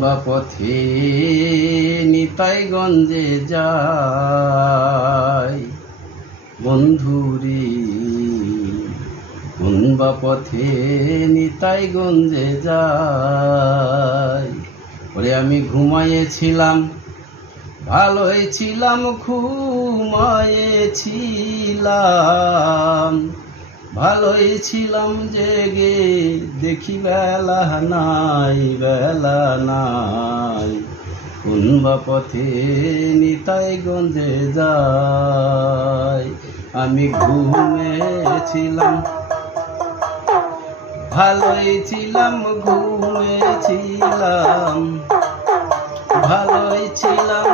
বা পথে নিতাইগঞ্জে যাই বন্ধুরে, কোন বা পথে নিতাইগঞ্জে যাই। ওরে আমি ঘুমাইয়েছিলাম, ভালোই ছিলাম, ঘুমাইয়েছিলাম, ভালোই ছিলাম জেগে, দেখি বেলা নাই, বেলা নাই। কোন বা পথে নিতাইগঞ্জে যাই। আমি ঘুমিয়েছিলাম, ভালোই ছিলাম, ঘুমিয়েছিলাম, ভালোই ছিলাম